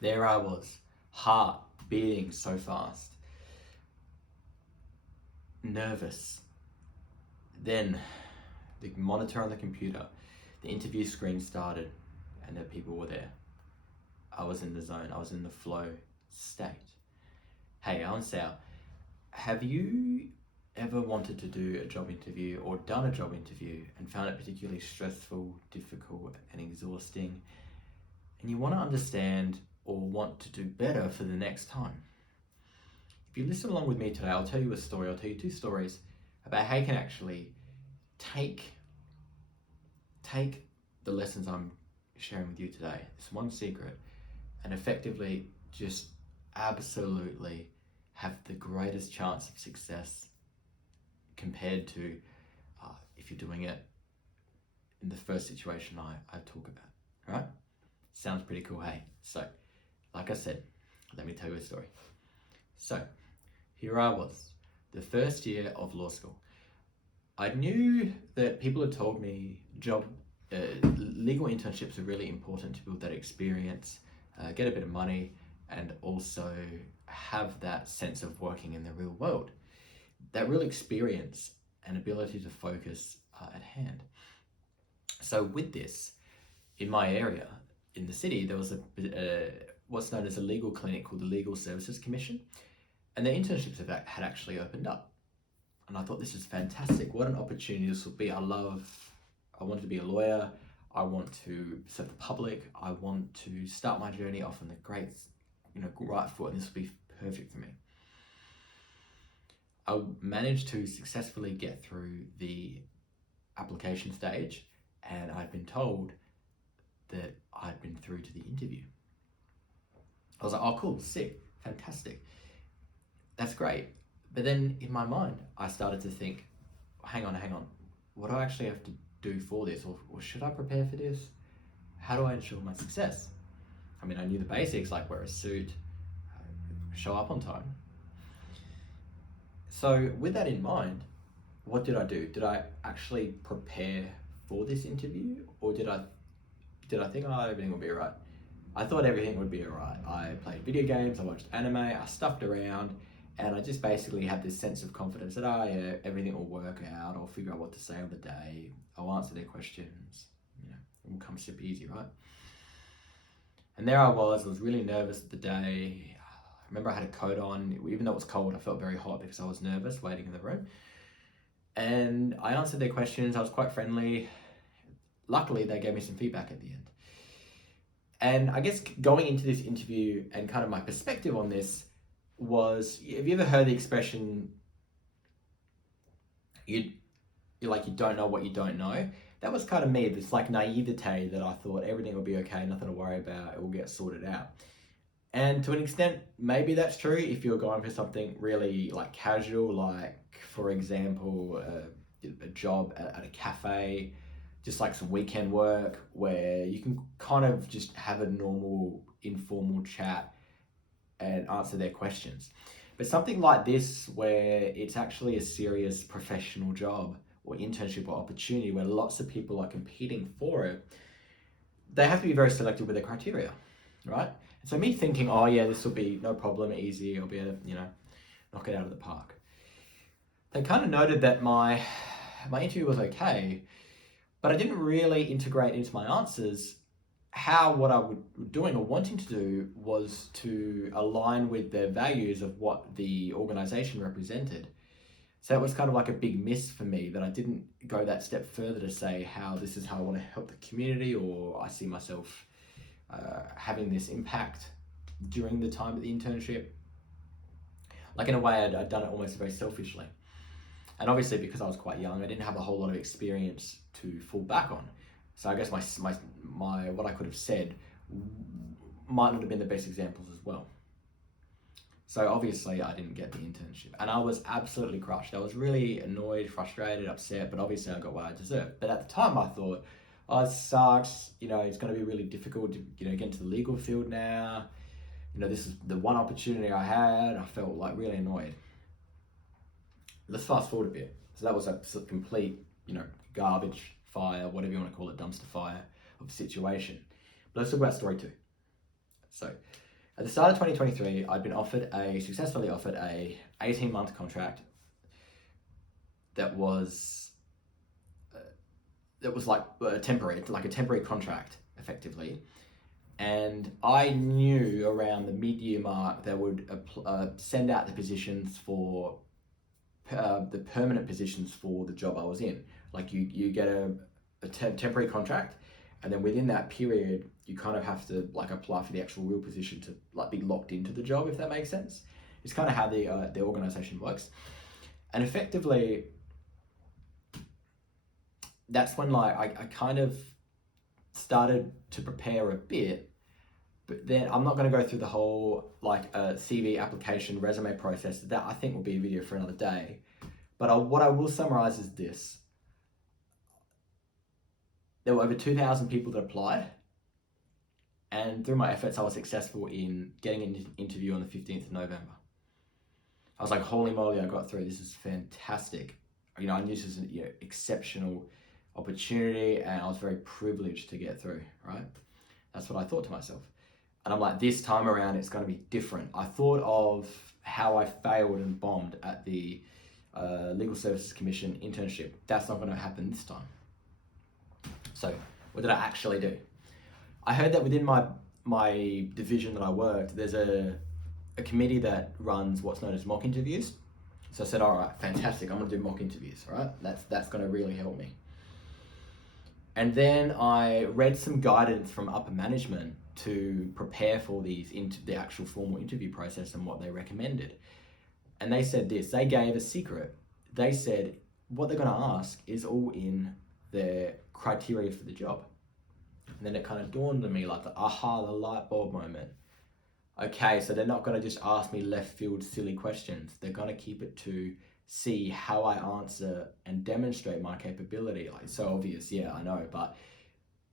There I was, heart beating so fast, nervous. Then the monitor on the computer, the interview screen started, and the people were there. I was in the zone, I was in the flow state. Hey, Alan Sao, have you ever wanted to do a job interview or done a job interview and found it particularly stressful, difficult, and exhausting, and you want to understand or want to do better for the next time? If you listen along with me today, I'll tell you a story. I'll tell you two stories about how you can actually take the lessons I'm sharing with you today, this one secret, and effectively just absolutely have the greatest chance of success compared to if you're doing it in the first situation I talk about, right? Sounds pretty cool, hey? So, like I said, let me tell you a story. So, here I was, the first year of law school. I knew that people had told me legal internships are really important to build that experience, get a bit of money, and also have that sense of working in the real world. That real experience and ability to focus at hand. So with this, in my area, in the city, there was what's known as a legal clinic called the Legal Services Commission, and their internships had actually opened up. And I thought, this is fantastic. What an opportunity this will be. I wanted to be a lawyer. I want to serve the public. I want to start my journey off on the great, right foot, and this will be perfect for me. I managed to successfully get through the application stage, and I'd been told that I'd been through to the interview. I was like, oh, cool, sick, fantastic. That's great. But then in my mind, I started to think, hang on, what do I actually have to do for this? Or should I prepare for this? How do I ensure my success? I mean, I knew the basics, like wear a suit, show up on time. So with that in mind, what did I do? Did I actually prepare for this interview? Or did I think, oh, everything will be all right? I thought everything would be all right. I played video games, I watched anime, I stuffed around, and I just basically had this sense of confidence that, oh yeah, everything will work out. I'll figure out what to say on the day. I'll answer their questions. It will come super easy, right? And there I was really nervous the day. I remember I had a coat on. Even though it was cold, I felt very hot because I was nervous waiting in the room. And I answered their questions. I was quite friendly. Luckily, they gave me some feedback at the end. And I guess going into this interview and kind of my perspective on this was, have you ever heard the expression, you don't know what you don't know? That was kind of me, this like naivete that I thought everything will be okay, nothing to worry about, it will get sorted out. And to an extent, maybe that's true if you're going for something really like casual, like for example, a job at a cafe, just like some weekend work where you can kind of just have a normal informal chat and answer their questions. But something like this where it's actually a serious professional job or internship or opportunity where lots of people are competing for it, they have to be very selective with their criteria, right? And so me thinking, oh yeah, this will be no problem, easy, I'll be able to, knock it out of the park. They kind of noted that my interview was okay, but I didn't really integrate into my answers how what I was doing or wanting to do was to align with their values of what the organization represented. So it was kind of like a big miss for me that I didn't go that step further to say how this is how I want to help the community, or I see myself having this impact during the time of the internship. Like in a way, I'd done it almost very selfishly. And obviously because I was quite young, I didn't have a whole lot of experience to fall back on. So I guess my what I could have said might not have been the best examples as well. So obviously I didn't get the internship and I was absolutely crushed. I was really annoyed, frustrated, upset, but obviously I got what I deserved. But at the time I thought, oh, it sucks. It's going to be really difficult to, get into the legal field now. This is the one opportunity I had. I felt like really annoyed. Let's fast forward a bit. So that was a complete, garbage fire, whatever you want to call it, dumpster fire of a situation. But let's talk about story 2. So At the start of 2023, I'd been successfully offered a 18-month contract that was like a temporary contract, effectively. And I knew around the mid-year mark they would send out the positions for the permanent positions for the job I was in. Like you get a temporary contract, and then within that period, you kind of have to like apply for the actual real position to like be locked into the job, if that makes sense. It's kind of how the organization works, and effectively, that's when like I kind of started to prepare a bit. But then I'm not going to go through the whole like CV application resume process. That I think will be a video for another day. But what I will summarize is this. There were over 2,000 people that applied. And through my efforts, I was successful in getting an interview on the 15th of November. I was like, holy moly, I got through. This is fantastic. You know, I knew this was an exceptional opportunity, and I was very privileged to get through, right? That's what I thought to myself. And I'm like, this time around, it's going to be different. I thought of how I failed and bombed at the Legal Services Commission internship. That's not going to happen this time. So what did I actually do? I heard that within my division that I worked, there's a committee that runs what's known as mock interviews. So I said, all right, fantastic. I'm going to do mock interviews, all right? That's going to really help me. And then I read some guidance from upper management to prepare for the actual formal interview process and what they recommended. And they said this, they gave a secret. They said, what they're going to ask is all in their criteria for the job. And then it kind of dawned on me like the light bulb moment. Okay, so they're not going to just ask me left field silly questions. They're going to keep it to see how I answer and demonstrate my capability. Like, so obvious, yeah, I know, but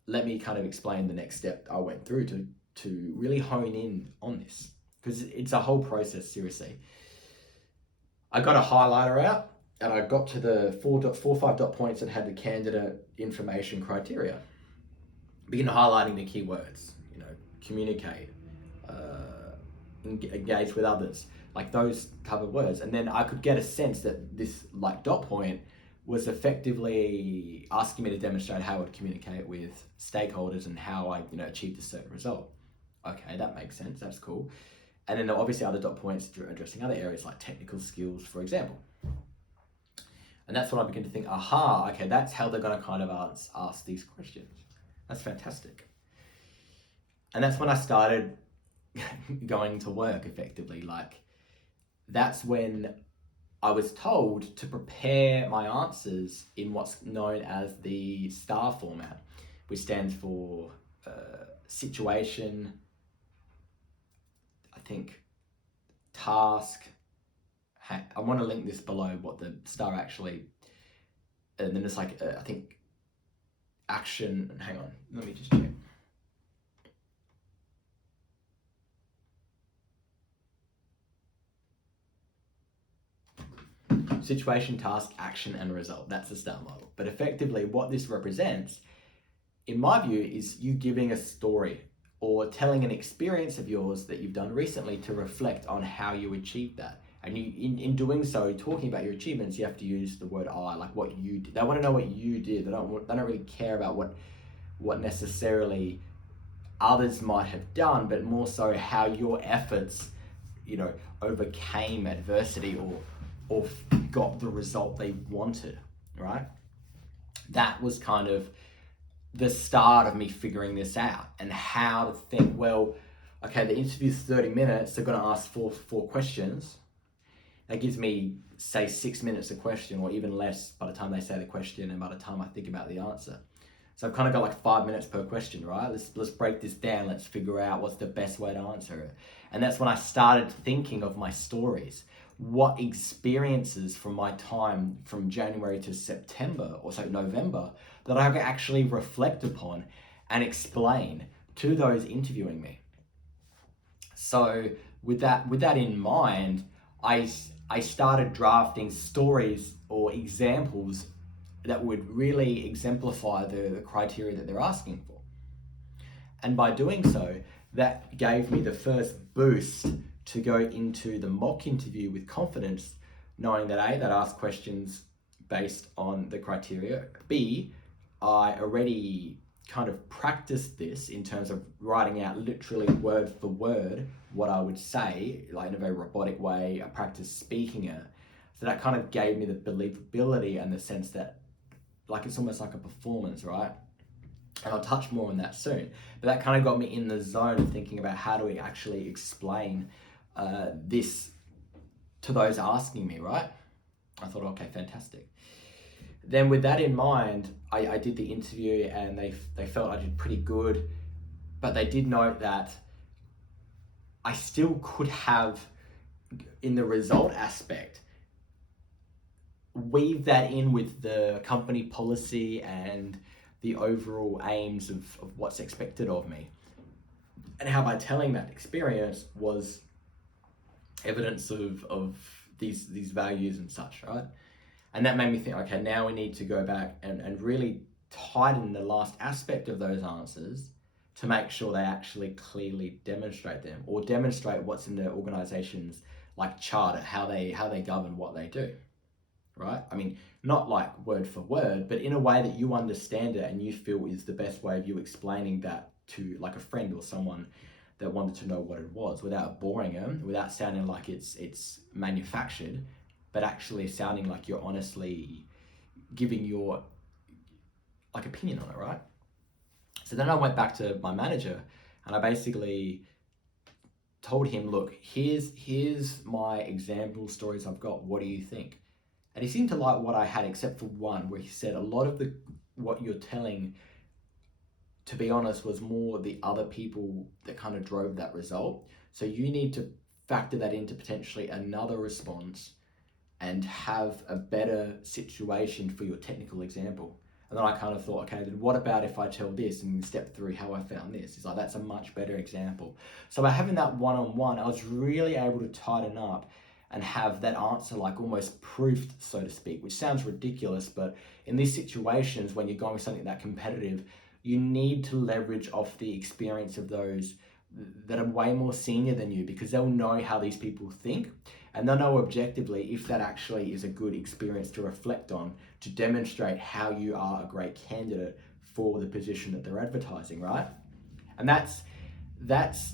let me kind of explain the next step I went through to really hone in on this, because it's a whole process, seriously. I got a highlighter out and I got to the 4.45 dot points that had the candidate information criteria. Begin highlighting the keywords, you know, communicate, engage with others, like those type of words. And then I could get a sense that this like dot point was effectively asking me to demonstrate how I would communicate with stakeholders and how I, you know, achieved a certain result. Okay, that makes sense, that's cool. And then obviously other dot points addressing other areas like technical skills, for example. And that's when I began to think, okay, that's how they're gonna kind of ask these questions. That's fantastic. And that's when I started going to work effectively. Like, that's when I was told to prepare my answers in what's known as the STAR format, which stands for situation, I think, task. I want to link this below what the STAR actually, and then it's like, I think, action, hang on, let me just check. Situation, task, action, and result. That's the STAR model. But effectively, what this represents, in my view, is you giving a story or telling an experience of yours that you've done recently to reflect on how you achieved that. And you, in doing so, talking about your achievements, you have to use the word I, like what you did. They want to know what you did. They don't really care about what necessarily others might have done, but more so how your efforts, you know, overcame adversity or got the result they wanted, right? That was kind of the start of me figuring this out and how to think, well, okay, the interview's 30 minutes, they're gonna ask four questions. That gives me, say, 6 minutes a question, or even less by the time they say the question and by the time I think about the answer. So I've kind of got like 5 minutes per question, right? Let's break this down. Let's figure out what's the best way to answer it. And that's when I started thinking of my stories. What experiences from my time from January to September, or so November, that I could actually reflect upon and explain to those interviewing me. So with that in mind, I started drafting stories or examples that would really exemplify the criteria that they're asking for. And by doing so, that gave me the first boost to go into the mock interview with confidence, knowing that A, that asked questions based on the criteria. B, I already kind of practiced this in terms of writing out literally word for word what I would say, like in a very robotic way. I practiced speaking it. So that kind of gave me the believability and the sense that, like, it's almost like a performance, right? And I'll touch more on that soon. But that kind of got me in the zone of thinking about how do we actually explain this to those asking me, right? I thought, okay, fantastic. Then with that in mind, I did the interview and they felt I did pretty good, but they did note that I still could have, in the result aspect, weave that in with the company policy and the overall aims of what's expected of me. And how by telling that experience was evidence of these values and such, right? And that made me think, okay, now we need to go back and really tighten the last aspect of those answers to make sure they actually clearly demonstrate them, or demonstrate what's in the organization's like charter, how they govern what they do, right? I mean, not like word for word, but in a way that you understand it and you feel is the best way of you explaining that to like a friend or someone that wanted to know what it was, without boring them, without sounding like it's manufactured, but actually sounding like you're honestly giving your like opinion on it, right? So then I went back to my manager and I basically told him, look, here's my example stories I've got. What do you think? And he seemed to like what I had, except for one where he said a lot of what you're telling, to be honest, was more the other people that kind of drove that result. So you need to factor that into potentially another response and have a better situation for your technical example. And then I kind of thought, okay, then what about if I tell this and step through how I found this? He's like, that's a much better example. So by having that one-on-one, I was really able to tighten up and have that answer like almost proofed, so to speak, which sounds ridiculous, but in these situations when you're going with something that competitive, you need to leverage off the experience of those that are way more senior than you, because they'll know how these people think and they'll know objectively if that actually is a good experience to reflect on, to demonstrate how you are a great candidate for the position that they're advertising, right? And that's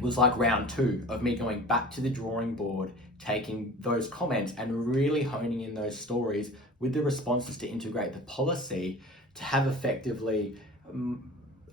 was like round two of me going back to the drawing board, taking those comments and really honing in those stories with the responses to integrate the policy to have effectively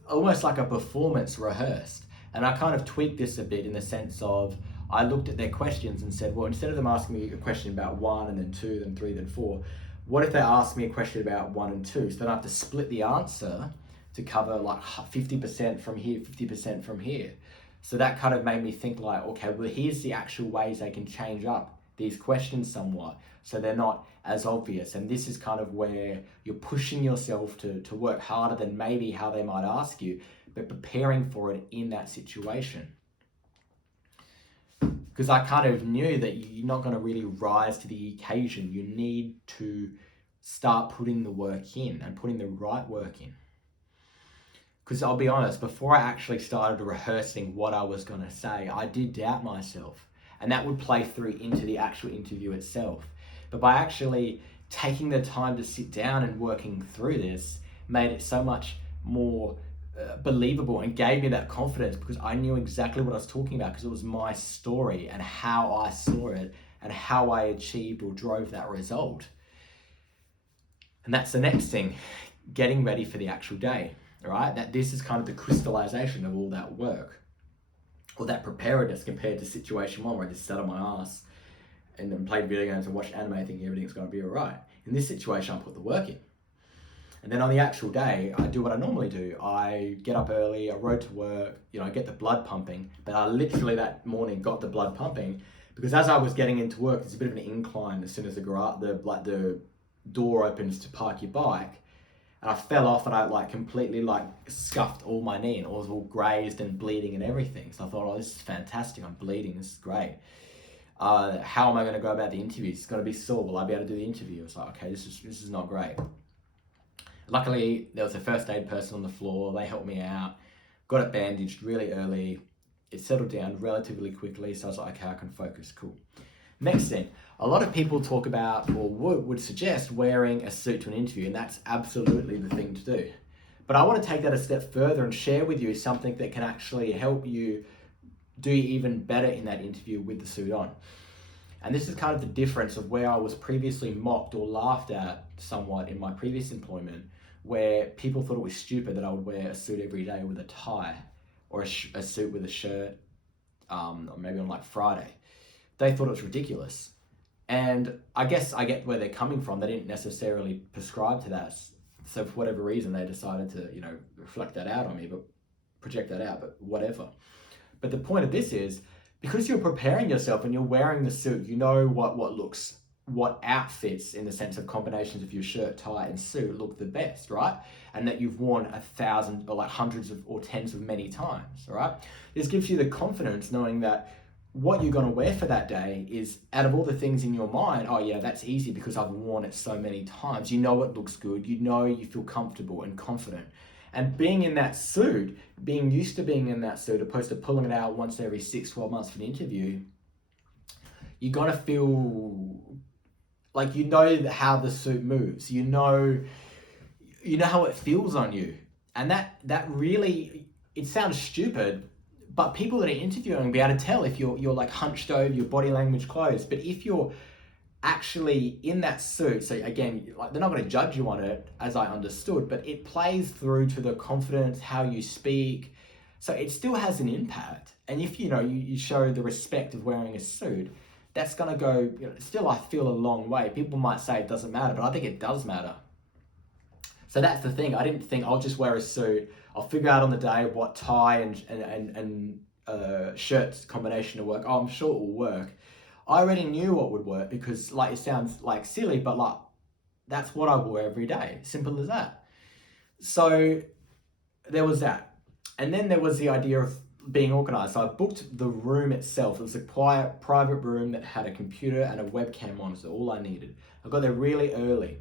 almost like a performance rehearsed. And I kind of tweaked this a bit in the sense of I looked at their questions and said, well, instead of them asking me a question about 1 and then 2, then 3, then 4, what if they asked me a question about 1 and 2? So then I have to split the answer to cover like 50% from here, 50% from here. So that kind of made me think like, okay, well, here's the actual ways they can change up these questions somewhat so they're not as obvious. And this is kind of where you're pushing yourself to work harder than maybe how they might ask you, but preparing for it in that situation. Because I kind of knew that you're not going to really rise to the occasion. You need to start putting the work in and putting the right work in. Because I'll be honest, before I actually started rehearsing what I was going to say, I did doubt myself. And that would play through into the actual interview itself. But by actually taking the time to sit down and working through this, made it so much more believable and gave me that confidence, because I knew exactly what I was talking about, because it was my story and how I saw it and how I achieved or drove that result. And that's the next thing, getting ready for the actual day, right? That this is kind of the crystallization of all that work, or that preparedness compared to situation one where I just sat on my ass and then played video games and watched anime thinking everything's going to be all right. In this situation, I put the work in. And then on the actual day, I do what I normally do. I get up early, I rode to work, I get the blood pumping. But I literally that morning got the blood pumping because as I was getting into work, there's a bit of an incline as soon as the door opens to park your bike. And I fell off and I completely scuffed all my knee and it was all grazed and bleeding and everything. So I thought, oh, this is fantastic. I'm bleeding. This is great. How am I going to go about the interview? It's going to be sore. Will I be able to do the interview? It's like, okay, this is not great. Luckily, there was a first aid person on the floor. They helped me out. got it bandaged really early. It settled down relatively quickly, so I was like, okay, I can focus, cool. Next thing, a lot of people talk about or would suggest wearing a suit to an interview, and that's absolutely the thing to do. But I want to take that a step further and share with you something that can actually help you do even better in that interview with the suit on. And this is kind of the difference of where I was previously mocked or laughed at somewhat in my previous employment, where people thought it was stupid that I would wear a suit every day with a tie, or a suit with a shirt, or maybe on like Friday. They thought it was ridiculous. And I guess I get where they're coming from. They didn't necessarily prescribe to that. So for whatever reason, they decided to, reflect that out on me, but project that out, but whatever. But the point of this is, because you're preparing yourself and you're wearing the suit, you know what outfits in the sense of combinations of your shirt, tie, and suit look the best, right? And that you've worn 1,000 or like hundreds of or tens of many times, right? This gives you the confidence knowing that what you're going to wear for that day is, out of all the things in your mind, oh yeah, that's easy because I've worn it so many times. You know it looks good. You know you feel comfortable and confident. And being in that suit, being used to being in that suit, opposed to pulling it out once every 6-12 months for an interview, you're going to feel like you know how the suit moves. You know how it feels on you. And that really, it sounds stupid, but people that are interviewing will be able to tell if you're like hunched over, your body language closed. But if you're actually in that suit, so again, like they're not going to judge you on it, as I understood, but it plays through to the confidence, how you speak. So it still has an impact. And if you show the respect of wearing a suit, that's going to go, still I feel a long way. People might say it doesn't matter, but I think it does matter. So that's the thing. I didn't think I'll just wear a suit. I'll figure out on the day what tie and shirts combination will work. Oh, I'm sure it will work. I already knew what would work because, like, it sounds like silly, but like that's what I wore every day. Simple as that. So there was that. And then there was the idea of being organized. So I booked the room itself. It was a quiet, private room that had a computer and a webcam monitor, all I needed. I got there really early.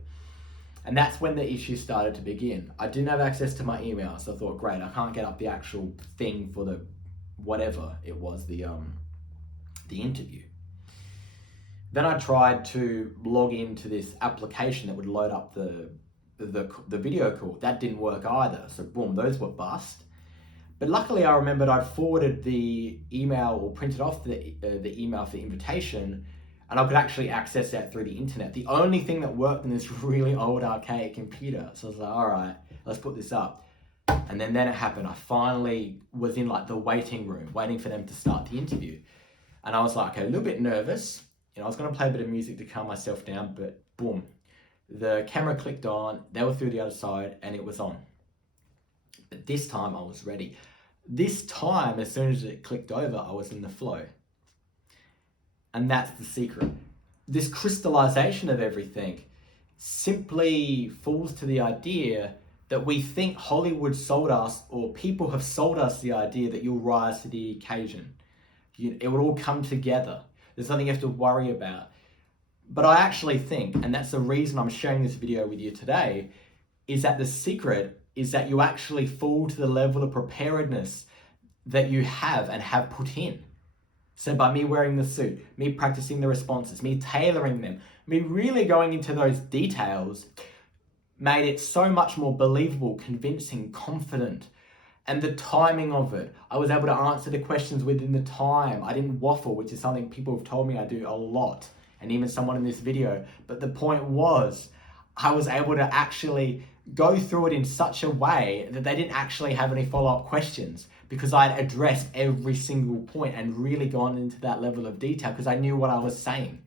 And that's when the issue started to begin. I didn't have access to my email, so I thought, great, I can't get up the actual thing for the whatever it was, the interview. Then I tried to log into this application that would load up the video call. That didn't work either. So boom, those were bust. But luckily I remembered I'd forwarded the email or printed off the email for the invitation, and I could actually access that through the internet. The only thing that worked in this really old archaic computer. So I was like, all right, let's put this up. And then it happened. I finally was in like the waiting room, waiting for them to start the interview. And I was like, okay, a little bit nervous. I was going to play a bit of music to calm myself down, but boom, the camera clicked on, they were through the other side, and it was on. But this time I was ready. This time, as soon as it clicked over, I was in the flow. And that's the secret. This crystallization of everything simply falls to the idea that we think Hollywood sold us, or people have sold us the idea that you'll rise to the occasion. It will all come together. There's nothing you have to worry about. But I actually think, and that's the reason I'm sharing this video with you today, is that the secret is that you actually fall to the level of preparedness that you have and have put in. So by me wearing the suit, me practicing the responses, me tailoring them, me really going into those details made it so much more believable, convincing, confident. And the timing of it, I was able to answer the questions within the time. I didn't waffle, which is something people have told me I do a lot, and even someone in this video. But the point was, I was able to actually go through it in such a way that they didn't actually have any follow-up questions, because I had addressed every single point and really gone into that level of detail because I knew what I was saying.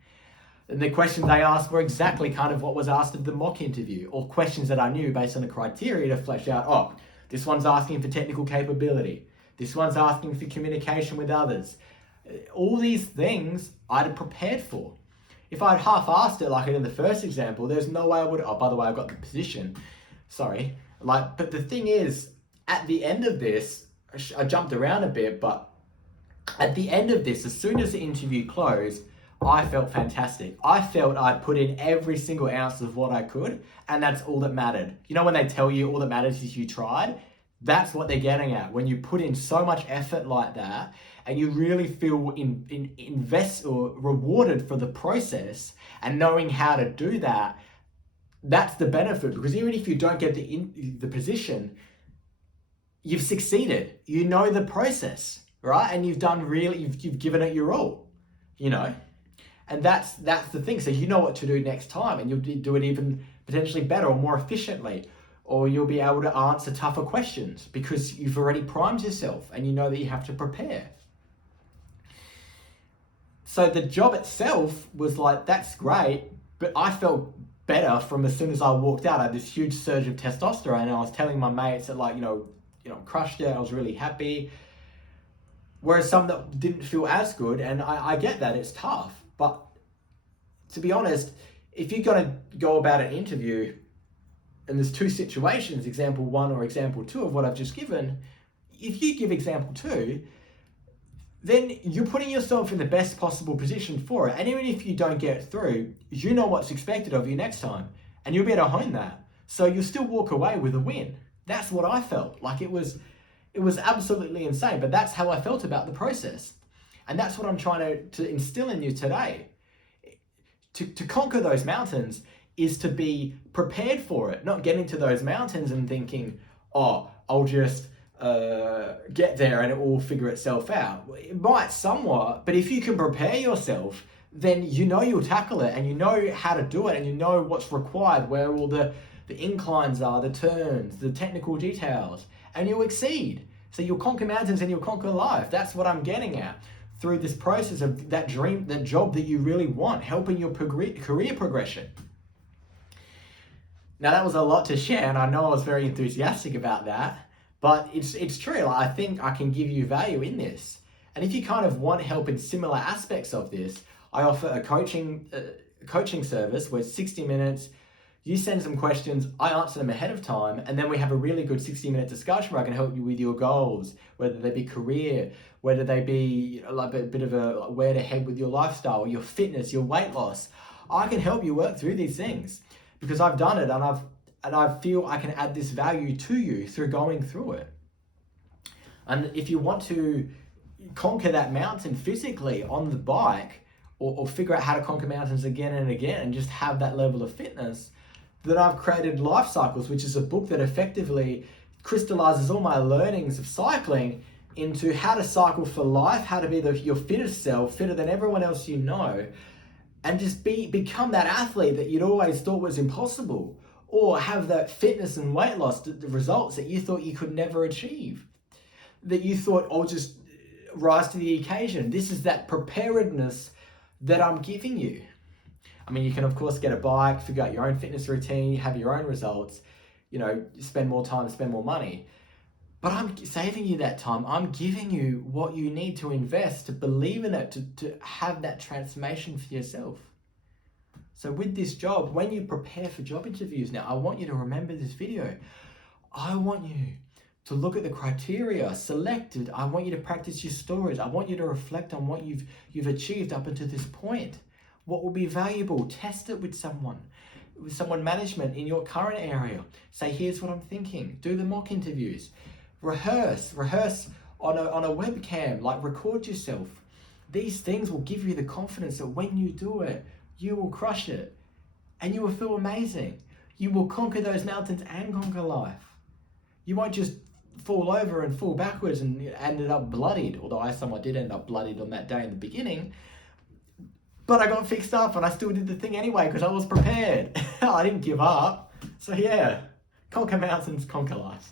And the questions they asked were exactly kind of what was asked of the mock interview, or questions that I knew based on the criteria to flesh out, this one's asking for technical capability. This one's asking for communication with others. All these things I'd have prepared for. If I'd half-assed it like I did in the first example, there's no way I would, by the way, I got the position. Sorry. But the thing is, at the end of this, I jumped around a bit, but at the end of this, as soon as the interview closed, I felt fantastic. I felt I'd put in every single ounce of what I could, and that's all that mattered. When they tell you all that matters is you tried, That's what they're getting at. When you put in so much effort like that and you really feel invest or rewarded for the process and knowing how to do that, that's the benefit. Because even if you don't get the position, you've succeeded. You know the process, right? And you've given it your all, you know. And that's the thing. So you know what to do next time, and you'll do it even potentially better or more efficiently, or you'll be able to answer tougher questions because you've already primed yourself and you know that you have to prepare. So the job itself was like, that's great, but I felt better from as soon as I walked out. I had this huge surge of testosterone, and I was telling my mates that, like, crushed it. I was really happy. Whereas some that didn't feel as good, and I get that it's tough, but to be honest, if you're going to go about an interview and there's two situations, example 1 or example 2 of what I've just given, if you give example 2, then you're putting yourself in the best possible position for it. And even if you don't get through, you know what's expected of you next time, and you'll be able to hone that. So you'll still walk away with a win. That's what I felt. Like it was absolutely insane, but that's how I felt about the process. And that's what I'm trying to instill in you today. To conquer those mountains is to be prepared for it, not getting to those mountains and thinking, oh, I'll just get there and it will figure itself out. It might somewhat, but if you can prepare yourself, then you know you'll tackle it, and you know how to do it, and you know what's required, where all the inclines are, the turns, the technical details, and you'll exceed. So you'll conquer mountains and you'll conquer life. That's what I'm getting at through this process of that dream, that job that you really want, helping your career progression. Now that was a lot to share, and I know I was very enthusiastic about that, but it's true. Like, I think I can give you value in this. And if you kind of want help in similar aspects of this, I offer a coaching service where 60 minutes, you send some questions, I answer them ahead of time, and then we have a really good 60-minute discussion where I can help you with your goals, whether they be career, whether they be like a bit of a where to head with your lifestyle, your fitness, your weight loss. I can help you work through these things because I've done it, and I feel I can add this value to you through going through it. And if you want to conquer that mountain physically on the bike, or figure out how to conquer mountains again and again and just have that level of fitness, that I've created Life Cycles, which is a book that effectively crystallizes all my learnings of cycling into how to cycle for life, how to be your fittest self, fitter than everyone else you know, and just become that athlete that you'd always thought was impossible, or have that fitness and weight loss, the results that you thought you could never achieve, that you thought, oh, just rise to the occasion. This is that preparedness that I'm giving you. I mean, you can of course get a bike, figure out your own fitness routine, have your own results, spend more time, spend more money. But I'm saving you that time. I'm giving you what you need to invest, to believe in it, to have that transformation for yourself. So with this job, when you prepare for job interviews now, I want you to remember this video. I want you to look at the criteria selected. I want you to practice your stories. I want you to reflect on what you've achieved up until this point. What will be valuable? Test it with someone management in your current area. Say, here's what I'm thinking. Do the mock interviews. Rehearse on a webcam, like record yourself. These things will give you the confidence that when you do it, you will crush it and you will feel amazing. You will conquer those mountains and conquer life. You won't just fall over and fall backwards and ended up bloodied, although I somewhat did end up bloodied on that day in the beginning. But I got fixed up and I still did the thing anyway because I was prepared. I didn't give up. So yeah, conquer mountains, conquer life.